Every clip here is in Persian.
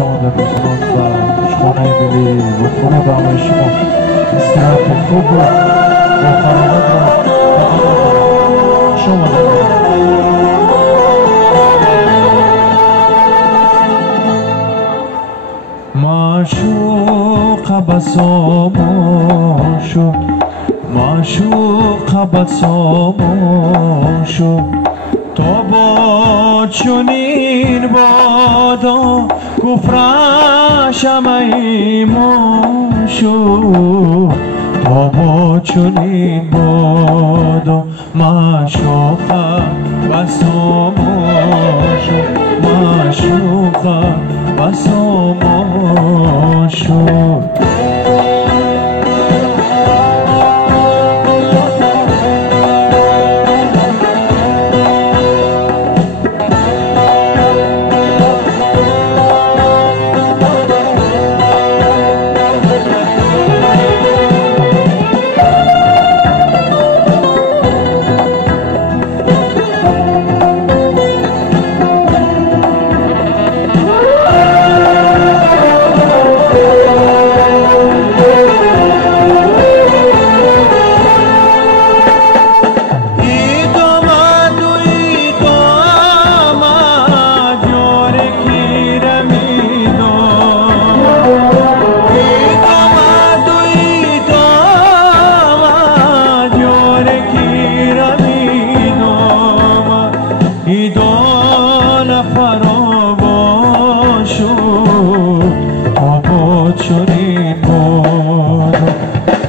آمده میکنم و خانه ملی رودخانه به همه شما استراحت خوب و خانواده را شما دارم. معشوق بساماشو معشوق بساماشو تا با چنین بادا گفرشم ایمان شو تا با چنین بادا معشوق بساماشو معشوق بساماشو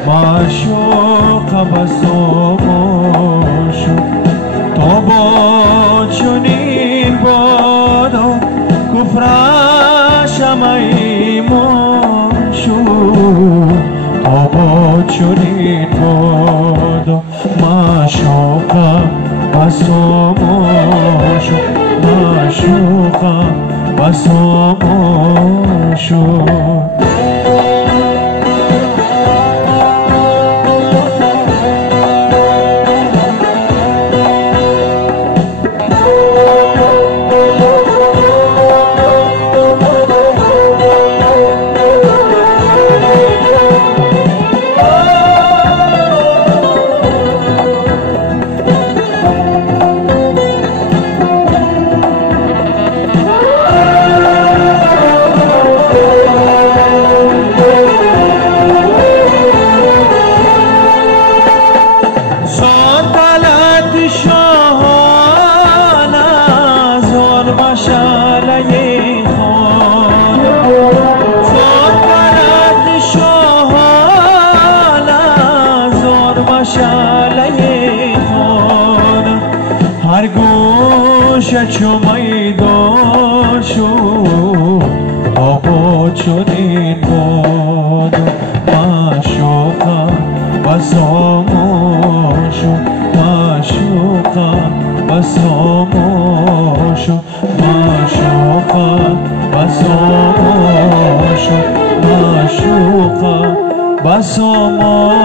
معشوق بساماشو تا با چنین بادا گفرشم ایمان شو تا با چنین بادا معشوق بساماشو معشوق بساماشو هر گوشه چو میدان شو آباد چنین باد معشوقم بساماشو معشوقم بساماشو معشوقم بساماشو معشوقم بساماشو